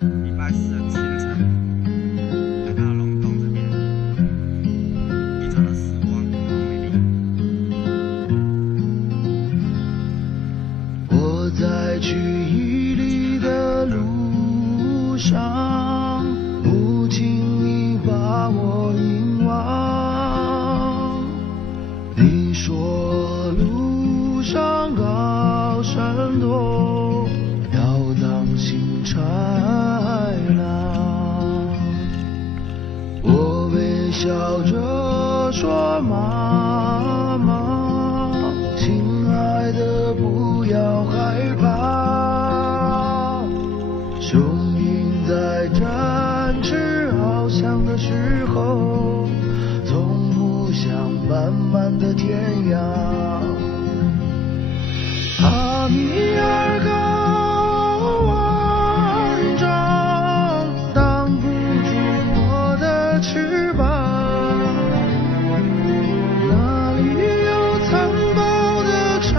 礼拜四的清晨，来到龙洞这边，一早的时光好美丽。我在去伊犁的路上，不经意把我凝望。你说路上高山多，要当心豺狼。我微笑着说妈妈，亲爱的不要害怕。雄鹰在展翅翱翔的时候，从不想漫漫的天涯。阿米尔高万丈，挡不住我的翅膀。哪里有残暴的豺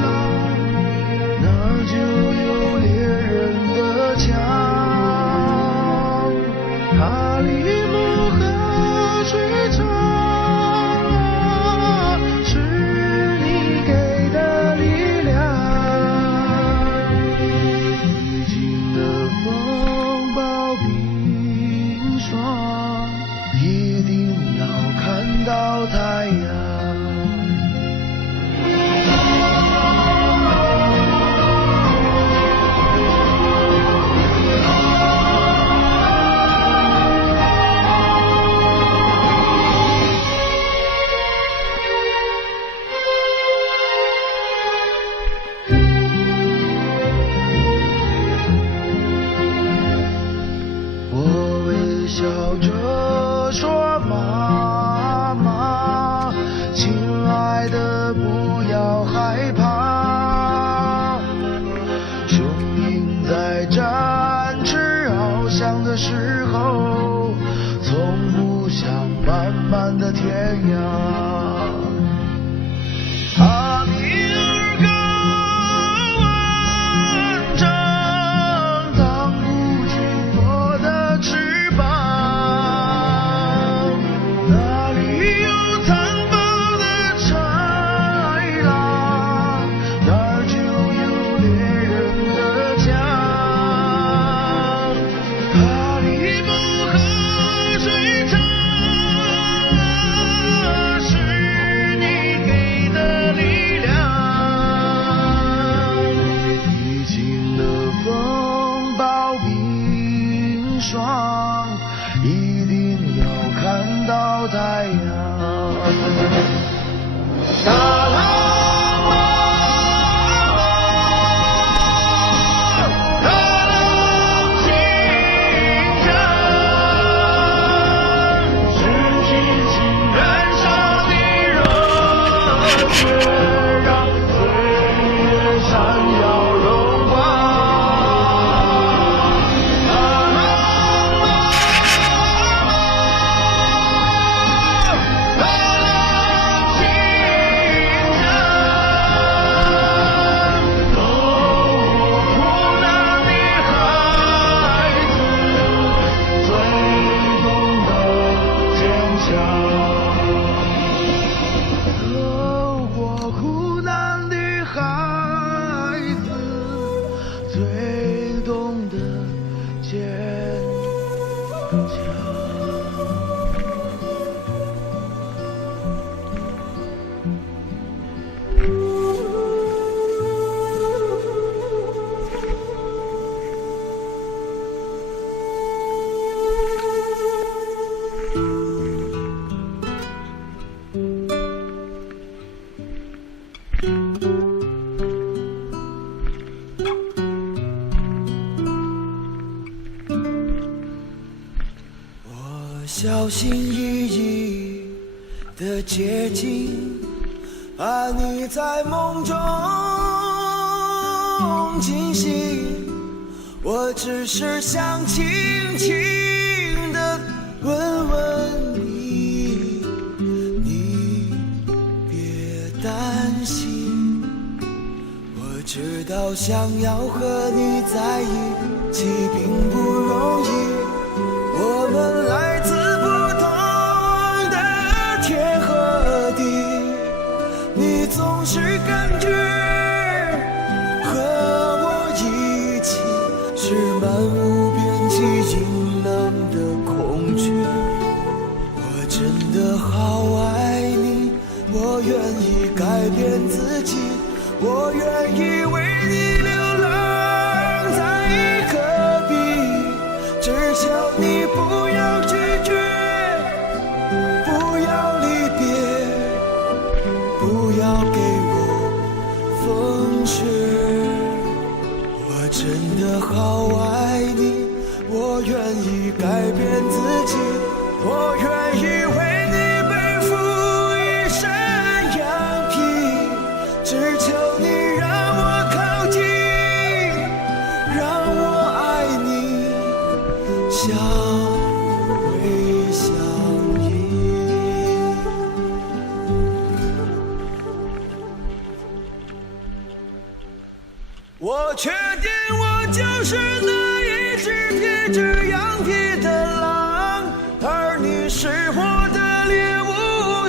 狼，哪儿就有猎人的枪。哈里木河水长，是你给的力量。历经了风暴冰霜，一定要看到太阳。我微笑着说妈妈，亲爱的不要害怕。雄鹰在展翅翱翔的时候，从不想漫漫的天涯。阿米尔高万丈，挡不住我的翅膀。哪里有残暴的豺狼，哪儿就有猎人的枪。哈里木河水长，是你给的力量。历经了风暴冰霜，一定要看到太阳。大浪啊，大浪倾城，是激情燃烧的热血，让岁月闪耀荣光。大浪啊，大浪倾城，懂我苦难的孩子，最懂得坚强。走过苦难的孩子，最懂得坚强。我小心翼翼地接近，怕你在梦中惊醒。我只是想轻轻地问问你，你别担心。我知道想要和你在一起并不容易，我们来自不同的天和地，你总是感觉和我一起是漫无边际阴冷的空缺。我真的好爱你，我愿意改变自己，我愿意为你流浪在戈壁，只求你不要拒绝，不要离别，不要给我风雪。我真的好爱你，我愿意改变自己，我愿意为你背负一身羊皮，只求你让我靠近，让我爱你，相偎相依。我确定我就是那一只披着羊皮的狼，而你是我的猎物，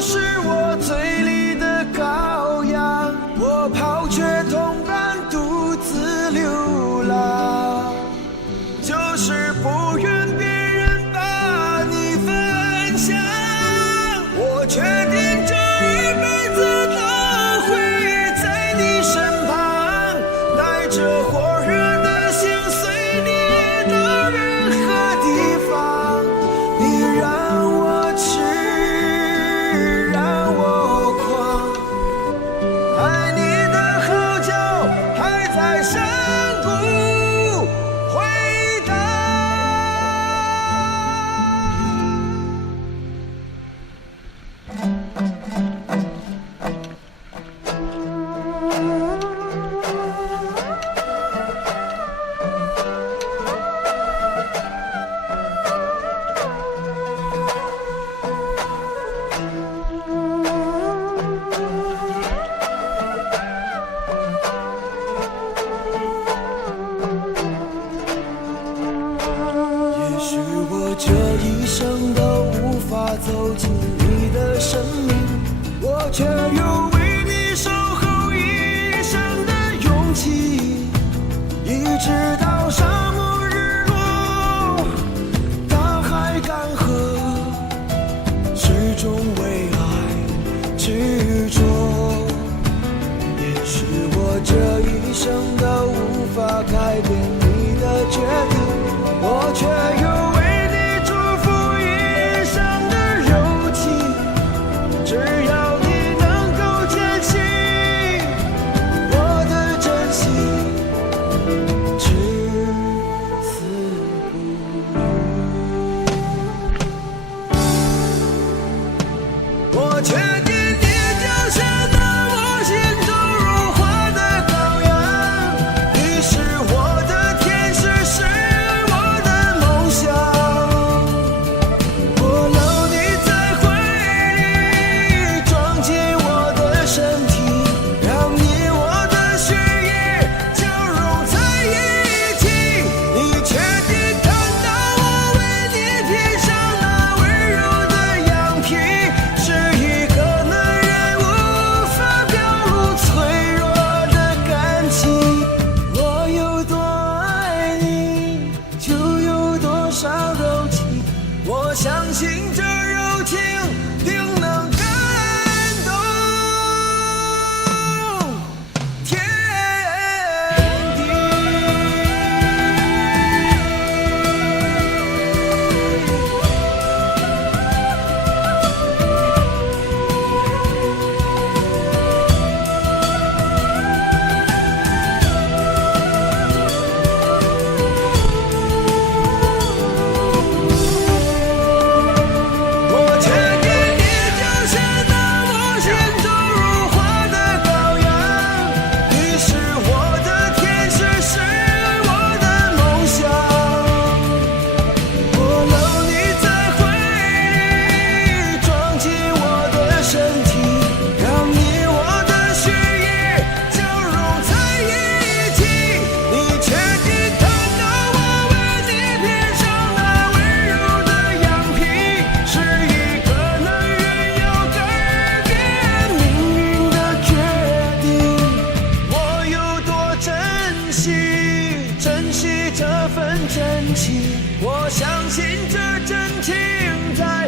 是我嘴里的羔羊。我抛却同伴独自流浪，就是不愿别人把你分享。我确定这一辈子都会在你身旁，带着火热的心随你到任何地方。你让我痴，让我狂，爱你的号角还在山谷回荡。也许我这一生都无法走进你的生命，我却有为你守候一生的勇气，一直到沙漠日落，大海干涸，始终为爱执着。也许我这一生都无法改变你的决定，我却有为你祝福一生的柔情。只要你能够坚信我的真心，至死不渝。我确定你就是那我心中如花的羔羊，你是我的天使，是我的梦想。我搂你在怀里，装进我的身体，让你我的血液交融在一起。你确定看到我为你披上那温柔的羊皮，是一个男人无法表露脆弱的感情。我有多爱你，就有多少柔情，我相信这柔情定能感动天地。珍惜这份真情，我相信这真情在